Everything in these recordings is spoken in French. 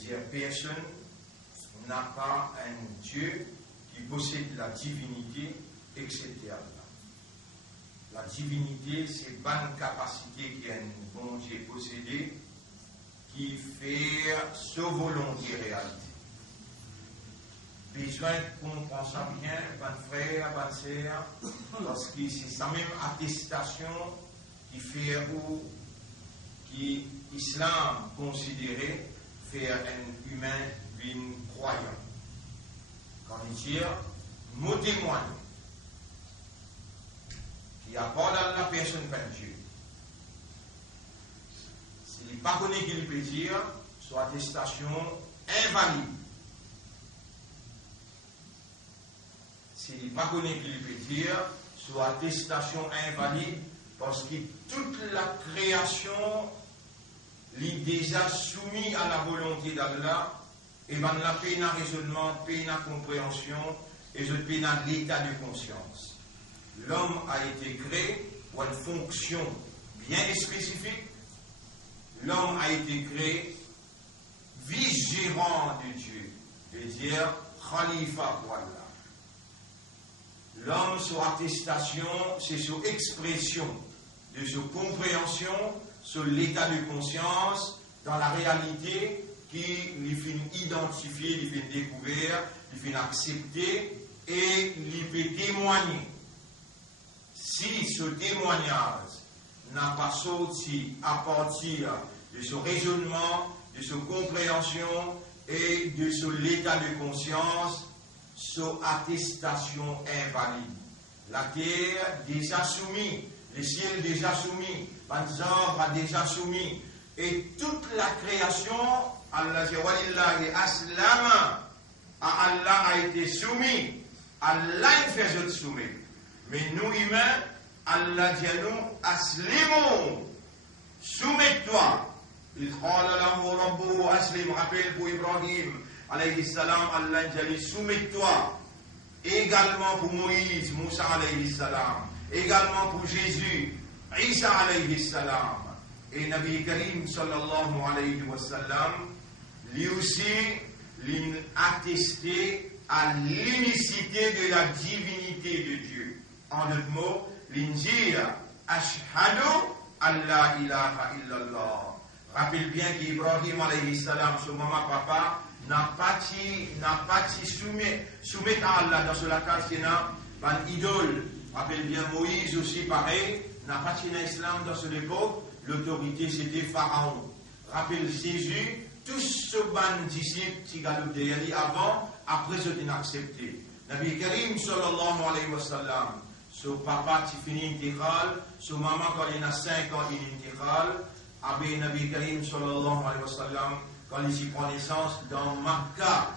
dire personne n'a pas un Dieu qui possède la divinité, etc. La divinité, c'est pas une capacité qu'un bon Dieu possédé qui fait sa volonté réalité. Besoin qu'on pense bien, bonne frère, bonne sœur, parce que c'est sa même attestation qui fait où qui l'islam considéré faire un humain une croyant. Quand il dit, mot témoigne, qui apporte à la personne par Dieu. S'il n'est pas connu qu'il peut dire, soit attestation invalide. S'il n'est pas connu qu'il peut dire, soit attestation invalide, parce que toute la création est déjà soumise à la volonté d'Allah, et bien la peine à raisonnement, peine à compréhension, et je peine à l'état de conscience. L'homme a été créé pour une fonction bien spécifique. L'homme a été créé vice-gérant de Dieu, c'est-à-dire Khalifa pour Allah. L'homme, sur attestation, c'est sur expression de sa compréhension, sur l'état de conscience, dans la réalité qui lui fait identifier, lui fait découvrir, lui fait accepter et lui fait témoigner. Si ce témoignage n'a pas sorti à partir de ce raisonnement, de sa compréhension et de ce l'état de conscience, son attestation invalide. La terre déjà soumise, le ciel déjà soumis, les arbres a déjà soumis, et toute la création, Allah a été soumis. Allah fait soumis. Mais nous humains, Allah dit à nous, aslimu, soumets-toi. Il rappelle pour Ibrahim, alayhi salam, Allah dit, soumets-toi. Également pour Moïse, Moussa alayhi salam. Également pour Jésus, Isa alayhi salam. Et Nabi Karim sallallahu alayhi wa sallam, lui aussi, attesté à l'unicité de la divinité de Dieu. En d'autres mots, l'injir ashhadu an la ilaha illallah. Rappelle bien qu'Ibrahim alayhi salam, son maman papa, n'a pas soumis à Allah dans ce lacan, c'est une idole. Rappelle bien Moïse aussi pareil, n'a pas dans l'islam dans cette époque, l'autorité c'était Pharaon. Rappelle Jésus, tous ceux disciples qui galopent derrière lui avant, après ils ont accepté. Nabi Karim sallallahu alayhi wa sallam, son papa qui finit intégral, son maman quand il a 5 ans il est intégral, après Nabi Karim sallallahu alayhi wa sallam, quand il y prend naissance dans Makkah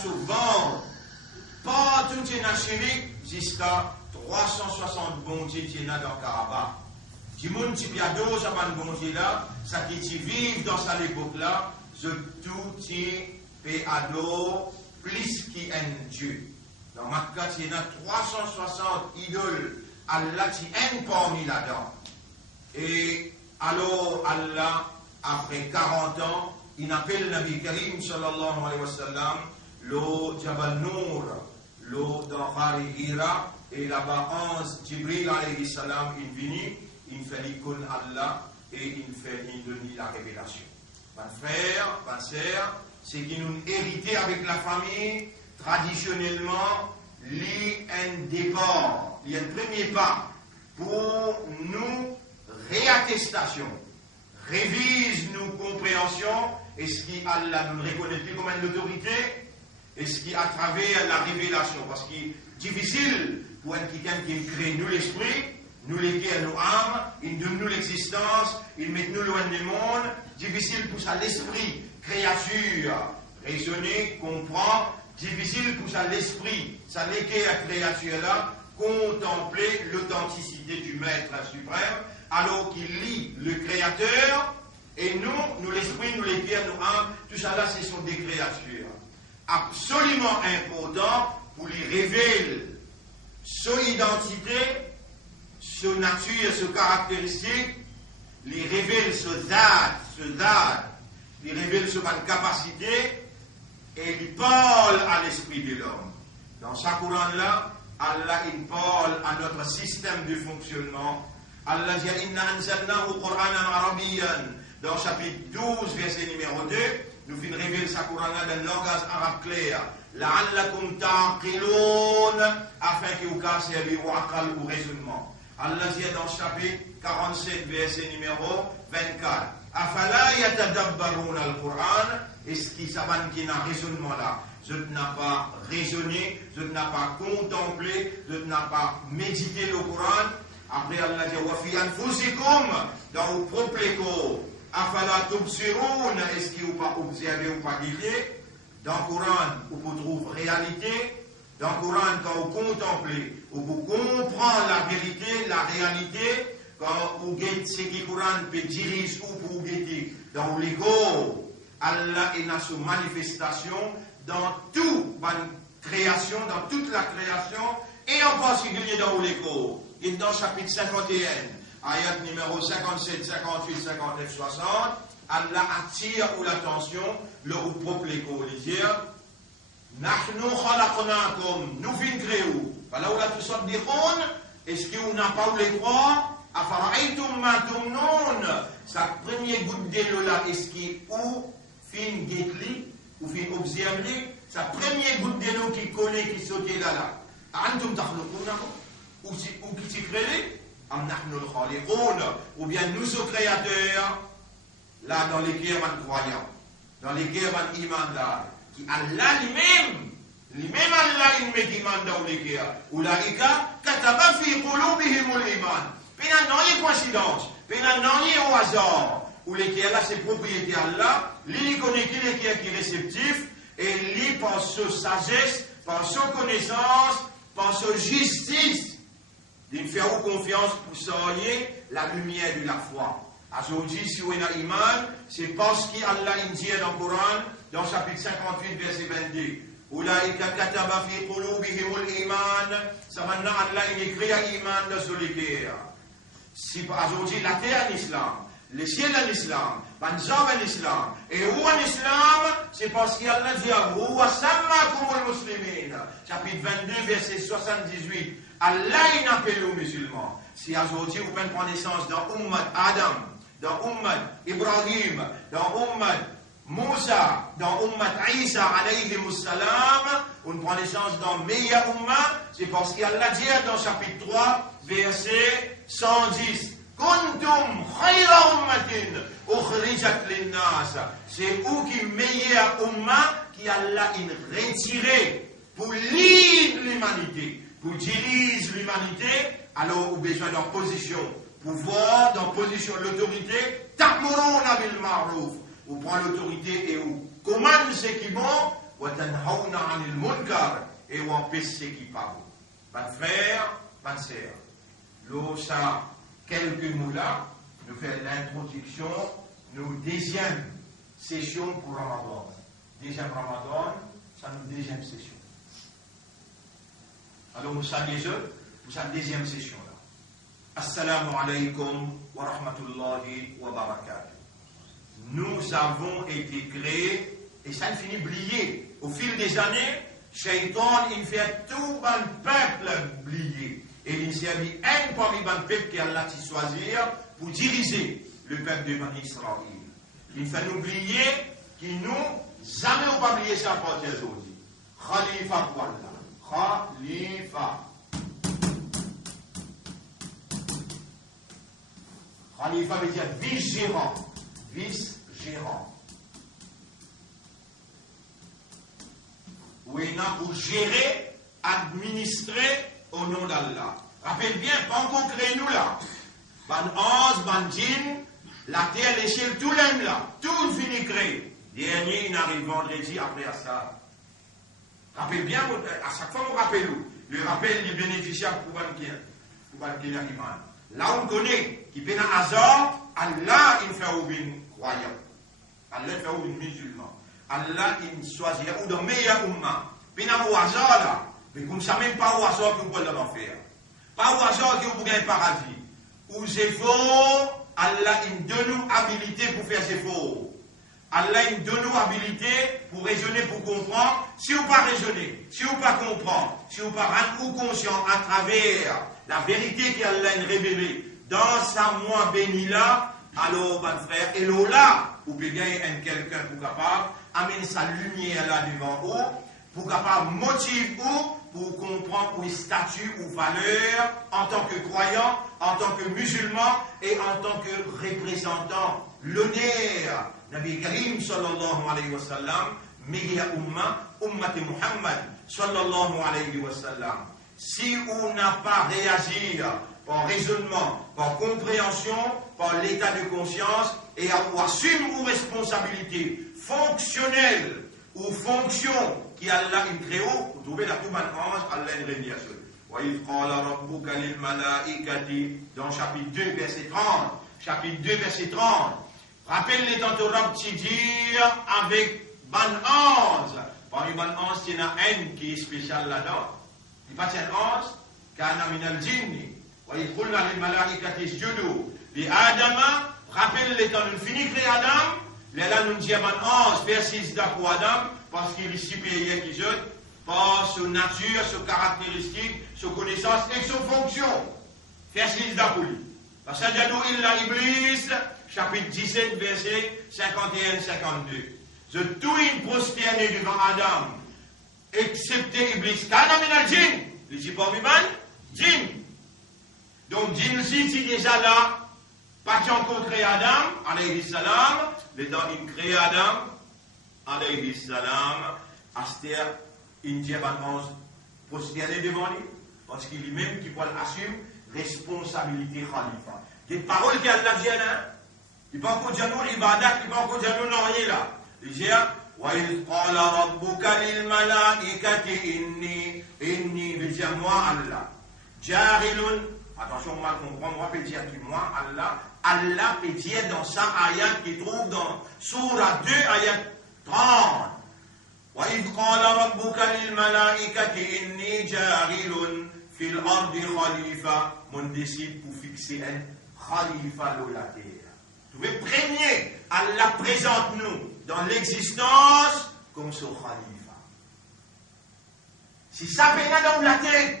souvent, pas tout est nationalique jusqu'à 360 bondiers qui est dans Karaba. Du monde qui a 12 bondiers là, ça qui vivent dans cette époque-là, tout est péado plus qu'un Dieu. Dans Makkah, il y a 360 idoles, Allah qui aime parmi là-dedans. Et alors Allah, après 40 ans, il appelle Nabi Karim sallallahu alayhi wa sallam, le Jabal Nour, le dans Khari Hira, et là-bas, Jibril alayhi salam, il vient, il fait l'icône Allah et il donne la révélation. Mon frère, ma sœur, c'est qu'il nous hérité avec la famille, traditionnellement, un départ, un premier pas pour nous réattestation, révise nos compréhensions, est-ce qu'Allah nous reconnaît plus comme une autorité, est-ce qu'à travers la révélation, parce que c'est difficile pour un quelqu'un qui crée nous l'esprit, nous l'éclaire nos âmes, il donne nous l'existence, il met nous loin du monde, difficile pour ça l'esprit, créature, raisonner, comprendre, difficile pour ça l'esprit, ça l'éclaire créature là, contempler l'authenticité du Maître suprême, alors qu'il lit le Créateur, et nous l'esprit, nous l'éclaire, nos âmes, tout ça là, ce sont des créatures. Absolument important pour lui révéler son identité, son nature, son caractéristique, lui révèle ce zad, qui révèle sur une capacité et il parle à l'esprit de l'homme. Dans ce Coran-là, Allah il parle à notre système de fonctionnement. Allah dit Inna anzalnahu Qur'anan arabiyyan. Dans chapitre 12, verset numéro 2, nous finissons révéler ce Coran-là dans le langage arabe clair. La'allakum ta'qiloun, afin que vous cassez au aqal ou raisonnement. Allah dit dans chapitre 47, verset numéro 24. Afala yatadabbaruna al-Qur'an. Est-ce qu'il s'abonne qui n'a raisonnement là? Je n'ai pas raisonné, je n'ai pas contemplé, je n'ai pas médité le Coran. Après Allah dit wa fi anfusikum, dans vos propres corps. Afala tubsirun, est-ce qu'il vous pas observé ou pas guidé? Dans le Coran, vous pouvez trouver réalité. Dans le Coran, quand vous contemplez, vous comprenez la vérité, la réalité. Quand vous guettez ce qui Coran peut diriger ou pour vous guetter dans les corps. Allah est dans sa manifestation dans toute la création, et en particulier dans les corps. Et dans le chapitre 51, ayat numéro 57, 58, 59, 60, Allah attire l'attention, le propre corps, il dit Nahnu khalaqnakum, nous vîmes créer. Voilà où la tout sorte des rondes, est-ce que vous n'avez pas ou les croire? Afara'aytum ma tumnun, sa première goutte de l'eau là, est-ce qu'il ou fin guetli, ou fin observer, sa première goutte de l'eau qui connaît, qui sautait là. Antum takhluqunahu, ou qui s'y crée, am nahnu al-khaliqun, ou bien nous sommes créateurs, là dans les guerres croyants, dans les guerres iman qui Allah lui-même Allah il met qui manda dans les guerres, ou laïka kataba fi qulubihimul iman. Pénan non y coïncidence, pénan non y au hasard, où les guerres là c'est propriété Allah, lui connaît qui les guerres qui est réceptif, et lui par sa sagesse, par sa connaissance, par sa justice, il fait confiance pour soigner la lumière de la foi. Aujourd'hui, si vous avez iman, c'est parce qu'Allah dit dans le Coran, dans le chapitre 58, verset 22. Ulaika kataba fi qulubihimul iman. Ça maintenant, Allah il écrit à iman dans ce cœur. Si aujourd'hui, la terre en islam, le ciel en islam, Banzab en islam, et où en islam, c'est parce qu'Allah dit Huwa sammakumul muslimin. Chapitre 22, verset 78. Allah il appelle aux musulmans. Si aujourd'hui, vous prenez connaissance dans Ummat Adam, dans Ummat Ibrahim, dans Ummat Moussa, dans Ummat Isa alayhi salam, on prend naissance dans Meya Umma, c'est parce qu'Allah dit dans chapitre 3, verset 110, Kuntum khayra ummatin ukhrijat linnas. C'est où qui meilleur Umma qui Allah a retiré pour lire l'humanité, pour diriger l'humanité, alors vous avez besoin d'une position. Pouvoir, dans position l'autorité, ta'muruna bil ma'ruf. Vous prenez l'autorité et vous commandez ce qui est bon, wa tanhauna 'anil munkar, et vous empêchez ce qui n'est pas bon. Pas de frère, pas de sœur. Là, ça, quelques mots là, nous faisons l'introduction, nous deuxième session pour Ramadan. Deuxième Ramadan, ça nous deuxième session. Alors, nous sommes déjà pour cette deuxième session là. Assalamu alaikum wa rahmatullahi wa barakatuh. Nous avons été créés, et ça ne finit oublié. Au fil des années, Shaitan, il fait tout le peuple oublier. Et il s'est mis un parmi le peuple qui a choisi pour diriger le peuple de Bani Israël. Il fait oublier que nous, jamais on pas oublier ça à partir d'aujourd'hui. Khalifa Wallah. Khalifa. Khalifa veut dire vice-gérant. Vice-gérant. Où il a pour gérer, administrer au nom d'Allah. Rappelle bien, pas encore créé nous là. Ban 11, ban 10, la terre, l'échelle, tout l'aime là. Tout fini créé. Dernier, il arrive vendredi après ça. Rappelle bien, à chaque fois, on rappelle où. Le rappel du bénéficiaire pour Ban Iman. Là, on connaît, qui fait un hasard, Allah, il fait une croyant. Allah, il fait une musulman. Allah, il choisit, ou dans meilleur umma. Puis, dans le hasard, là, mais comme ça, même pas au hasard que vous pouvez l'enfer. Pas au hasard que vous pouvez un paradis. Ou c'est faux, Allah, il donne nous habilité pour faire ses faux. Allah nous donne nous habilité pour raisonner, pour comprendre. Si vous pas raisonner, si vous pas comprendre, si vous pas rendre conscient à travers la vérité qu'Allah a révélée dans sa moi béni là, alors, mon frère, et là, vous pouvez gagner quelqu'un pour capable amener sa lumière là devant vous, pour capable motiver vous, pour comprendre où statut ou valeur en tant que croyant, en tant que musulman et en tant que représentant l'honneur Nabi Karim sallallahu alayhi wa sallam, meilleur ummat Muhammad sallallahu alayhi wa sallam. Si on n'a pas réagi par raisonnement, par compréhension, par l'état de conscience et on assume une responsabilité fonctionnelle ou fonction qui Allah est très haut, vous trouvez la tout bonne ange, Allah est réuni à ceux. Dans chapitre 2, verset 30. Chapitre 2, verset 30. Rappelle-les dans ton rab dire avec ban ange. Parmi ban ange, il y en a un qui est spécial là-dedans. Il passe un ange, kana minal jinni. وَيِدْخُلْنَا لِلْمَلَائِكَةِ اسْجُدُوا لِآدَمَ. Rappelle-les quand nous finissons créer Adam. Là, nous disons ban ange, faire 6 pour Adam, parce qu'il est supérieur qui jeune, par sa nature, sa caractéristique, sa connaissance et sa fonction. Faire 6 pour lui. Parce que il a Iblis, chapitre 17, verset 51-52. Je tout une prosterné devant Adam, excepté Iblis. Kana minal jinn. Il dit pas miman, jinn. Donc, jinn aussi, c'est déjà là, pas qui rencontré Adam, alayhi salam, les temps il crée Adam, alayhi salam, Aster, il dit prosterné devant lui, parce qu'il est même qui peut assumer responsabilité khalifa. Des paroles qui Allah dit là, il ne peut pas encore dire nous ibadat, il ne peut pas encore dire nous non rien là. Il dit وَإِذْ قَالَ رَبُّكَ لِلْمَلَائِكَةِ إِنِّي veut dire moi Allah. Jarilun, attention, mal comprendre, moi peut dire qui moi Allah. Allah peut dire dans sa ayat qui trouve dans Surah 2, ayat 30. وَإِذْ قَالَ رَبُّكَ لِلْمَلَائِكَةِ إِنِّي جَاعِلٌ فِي الْأَرْضِ خَلِيفَةً. Mon décide pour fixer un khalifa sur la terre. Vous pouvez premier, Allah présente nous dans l'existence comme ce khalifa. Si ça vient dans la terre,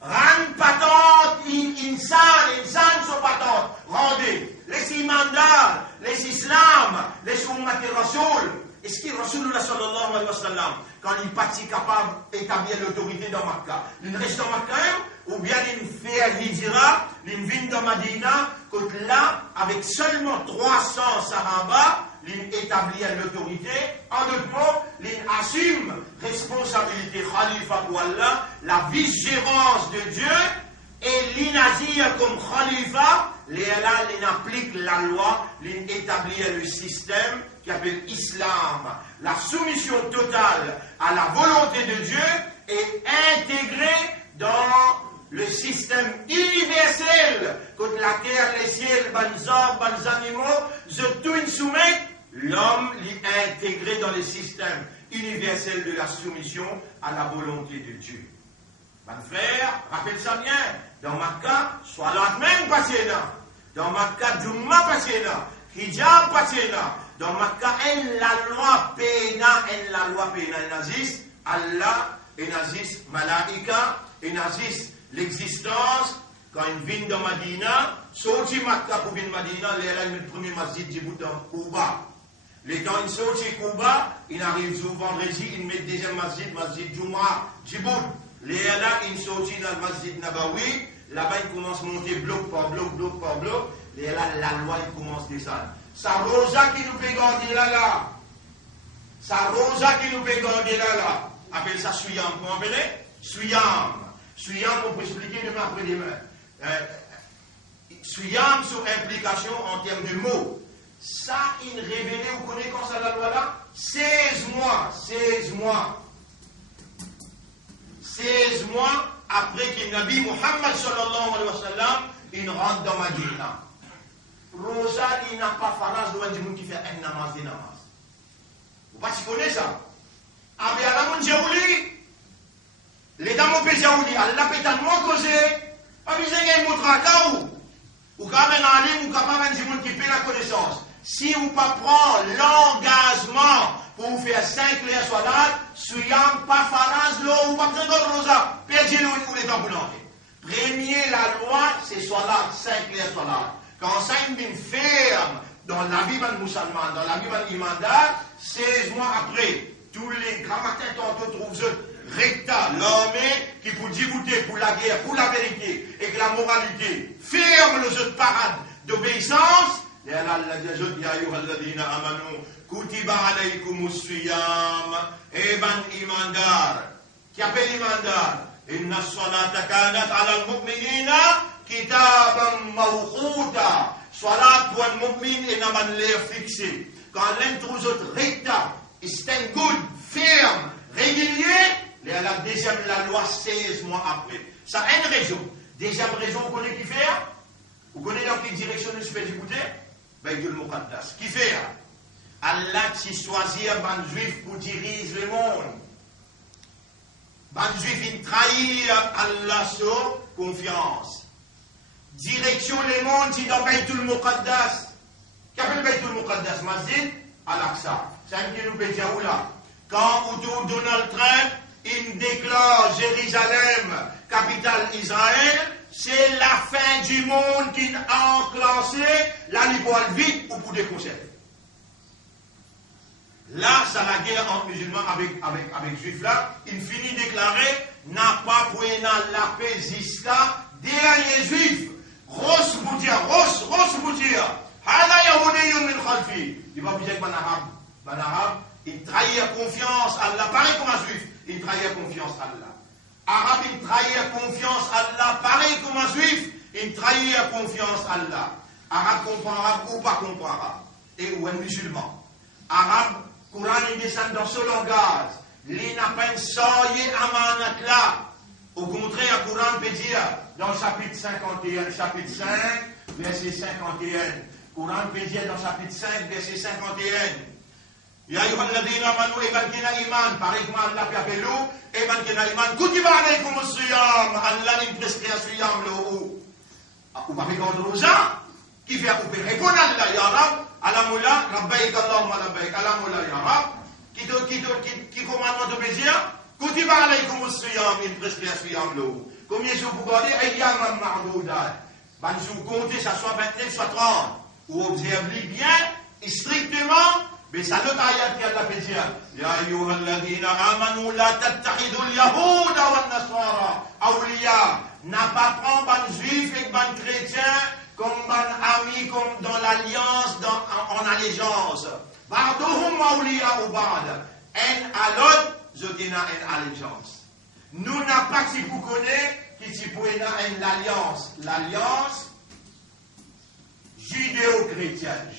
rend patente, insan so patente, rendez, les imandats, les islam, les ummat rasoul. Est-ce que Rasulullah sallallahu alayhi wa sallam, quand il partit capable d'établir l'autorité dans Makkah, il reste dans Makkah ou bien il fait hijra, il vient dans Madina, quand là, avec seulement 300 sahaba, il établit l'autorité, en d'autres mots, il assume responsabilité khalifa pour Allah, la vice-gérance de Dieu, et l'inazir comme khalifa, il applique la loi, il établit le système qui appelle Islam. La soumission totale à la volonté de Dieu est intégrée dans le système universel contre la terre, les ciels, les hommes, les animaux, tout soumet. L'homme est intégré dans le système universel de la soumission à la volonté de Dieu. Mon frère, rappelle ça bien. Dans Makkah, soit la même passé là. Dans Makkah, Jumma passé là. Hijab passé là. Dans Makkah, la loi pénale, elle nazis, Allah, et nazis, Malaika, et nazis, l'existence, quand il vient dans Madina, sorti Makkah pour venir Madina, il a le premier masjid Djibouti dans Kouba. Les temps il sorti Kouba, il arrive au vendredi, il met le deuxième masjid, masjid Juma, Djibouti. Les là, il sorti dans le masjid Nabawi, là-bas il commence à monter bloc par bloc, bloc par bloc, les là, la loi il commence à descendre. Sa rosa qui nous fait garder là. Sa rosa qui nous fait garder là. Appelle ça Suyam. Comment appeler? Suyam. Suyam, on peut expliquer demain après-demain. Suyam, sur implication en termes de mots. Ça, il révélé, vous connaissez quand ça la loi là? 16 mois. 16 mois. 16 mois après que Nabi Muhammad sallallahu alayhi wa sallam, il rentre dans Madina. Rosa, il n'a pas farage devant des gens qui font un namaz, des namaz. Vous ne connaissez pas ça? Ah, mais à la monde jaouli, les dames au pays jaouli, Allah peut tellement causer. Ah, mais il y a un mot tracao. Ou quand même un alim, ou quand même des gens qui font la connaissance. Si vous pas prendre l'engagement pour vous faire 5 clés solat, soyam pas faraz l'eau ou pas besoin de rosa, perdez le ou les temps pour l'entrée. Premier, la loi, c'est solat, 5 clés solat. Quand ça est ferme dans la vie de musulman, dans la vie de l'imandar, 16 mois après, tous les grammatins tantôt trouvent recta, l'armée qui pour débouter pour la guerre, pour la vérité, et que la moralité ferme les autres parades d'obéissance. Et Allah dit, Ya ayyuhalladhina amanu, kutiba alaykumus siyam, eban imandar. Qui appelle imandar? Inna salata kanat ala al-mu'minina kitaban mawquta. Salat pour un mu'min et n'a l'air fixé. Quand l'un trouve les autres recta, c'est good, ferme, régulier, et à la deuxième, la loi 16 mois après. Ça a une raison. Deuxième raison, vous connaissez qui fait? Vous connaissez dans quelle direction nous se fait écouter? Baytul Muqaddas. Qui fait? Allah qui choisit un juif pour diriger le monde. Un juif, il trahit Allah sur confiance. Direction le monde, c'est dans Baytul Muqaddas. Qu'appelle Baytul Muqaddas? Masjid Al-Aqsa. C'est un qui nous peut dire où là? Quand autour Donald Trump, il déclare Jérusalem, capitale Israël, c'est la fin du monde qui a enclenché la lipoile vite ou pour des concerts. Là, c'est la guerre entre musulmans avec juifs là. Il finit de déclarer, n'a pas pour la paix jusqu'à dernier juif. Ross Boutia, Ross Boutia. Hala Yahoudiyun min khalfi. Il va vous dire que un arabe, il trahit la confiance à Allah, pareil comme un juif, il trahit la confiance à Allah. Arabe, il trahit la confiance à Allah, pareil comme un juif, il trahit la confiance à Allah. Arabe comprend arabe ou pas comprend arabe. Et ou un musulman. Arabe, Coran, il descend dans ce langage. Il n'a pas une soye amanat là. Au contraire, le Coran peut dire, dans le chapitre 51, chapitre 5, verset 51. Coran peut dire dans le chapitre 5, verset 51. Ya ayyuhalladhina amanu iman kina iman, pareil comme Allah peut appeler l'eau, iman kina iman, kutiba alaykumus siyam, Allah n'a prescrit un siyam l'eau. Ou pas fait contre rosa, qui fait couper, répondre à Allah, ya Rab, Alamoula, Rabbaik Allahumma Rabbaik, Alamoula, ya Rab, qui commande d'obéir, kutiba alaykumus siyam, il prescrit un siyam l'eau. Combien de jours vous gardez, ayyaman ma'doudat, ben si vous comptez, ça soit 29, soit 30, ou observez bien, et strictement, mais ça l'autre ayat qui a la pédia. Ya ayyuhalladhina amanu la tattakhidul yahuda wan nasara awliya. N'a pas prendre ban juif et ban chrétien comme ban ami, comme dans l'alliance, en allégeance. Bardohum awliya ou bad. En à l'autre, je dis na en allégeance. Nous n'a pas si vous connaissez qui si vous en l'alliance. L'alliance judéo-chrétienne.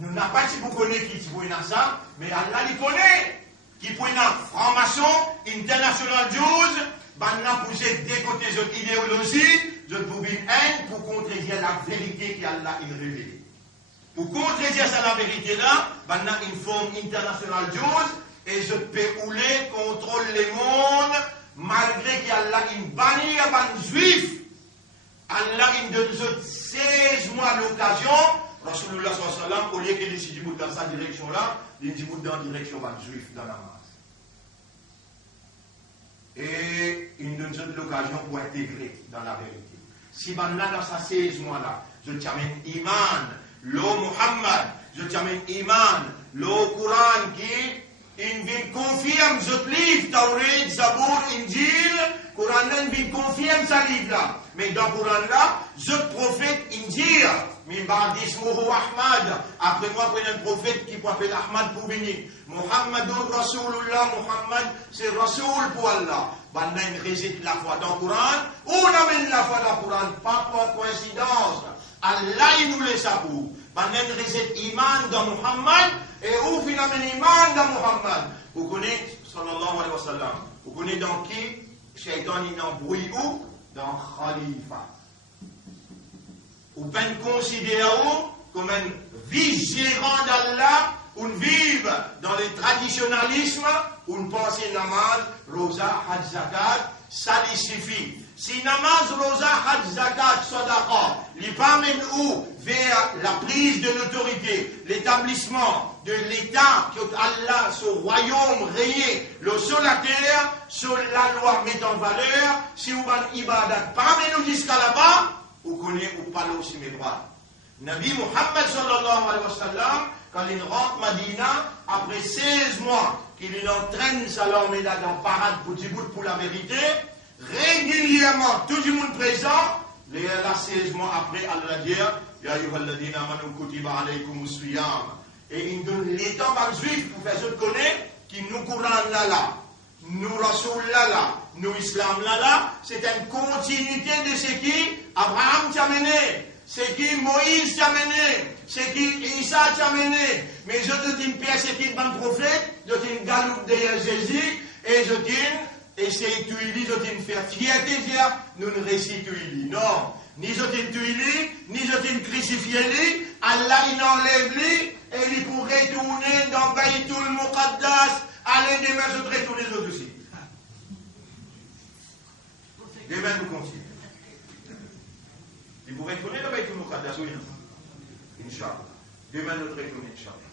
Nous n'avons pas si vous connaissez qui peut ça, mais Allah les connaît. Qui peut franc-maçon, international Jews, ben n'a poussé des côtés de idéologie, de trouver une haine pour contredire la vérité qu'Allah a révélée. Pour contredire la vérité là, ben n'a une forme international Jews, et je peux rouler, contrôle les mondes, malgré qu'Allah a banni les juifs. Allah a donné 16 mois l'occasion. Rasulullah sallallahu alayhi wa sallam, au lieu qu'il décide dans sa direction-là, il dit dans la direction des juifs dans la masse. Et il nous donne l'occasion pour intégrer dans la vérité. Si là, dans sa 16 mois-là, je t'amène Iman, le Muhammad, je t'amène Iman, le Coran qui il confirme ce livre, Taurat, Zabour, Injil, Coran il confirme ce livre-là. Mais dans le Coran-là, ce prophète Injil, Ahmad, après moi, il y a un prophète qui s'appelle Ahmad pour venir. Muhammadur Rasulullah, Muhammad, c'est Rasoul pour Allah. Ben, on récite la foi dans le Coran, on amène la foi dans le Coran, pas par coïncidence. Allah, il nous laisse à vous. Ben, on récite Iman dans Muhammad, et où finalement Iman dans Muhammad. Vous connaissez, sallallahu alayhi wa sallam, vous connaissez dans qui Shaitan il embrouille où? Dans Khalifa. Ou bien considérer comme un vice-gérant d'Allah, ou vivre dans le traditionnalisme, ou une pensée namaz, rosa, hajj, zakat, ça lui suffit. Si namaz, rosa, hajj, zakat, sadaqa, les pas mènent où vers la prise de l'autorité, l'établissement de l'État, que Allah, ce royaume rayé, le sur la terre, sur la loi met en valeur, si vous avez ibadat, pas mènent jusqu'à là-bas, vous connaissez ou pas aussi mes droits. Nabi Muhammad sallallahu alayhi wa sallam, quand il rentre Madina, après 16 mois, qu'il entraîne sa l'armée dans parade pour la vérité, régulièrement, tout le monde présent, là 16 mois après, Allah dit, Ya ayyuhalladhina amanu kutiba alaykumus siyam. Et il donne l'état par juif pour faire ce qu'on connaît, qui nous Coran là, nous Rasoul là, nous Islam là, c'est une continuité de ce qui Abraham t'a mené, ce qui Moïse t'a mené, ce qui Isa t'a mené. Mais je te dis, Pierre, c'est qui bon prophète, je te dis, galoupe derrière Jésus, et je dis, essayez de tuer, je te dis, faire fierté, dire, nous ne récitons pas. Non, ni je te dis, ni je te crucifier, Allah il enlève lui, et il pourrait retourner dans Baytul Muqaddas, aller demain, je traite tous les autres aussi. Demain, nous continuons. Il pourrait retourner dans Baytul Muqaddas, oui. Inch'Allah. Demain, nous traitons, Inch'Allah.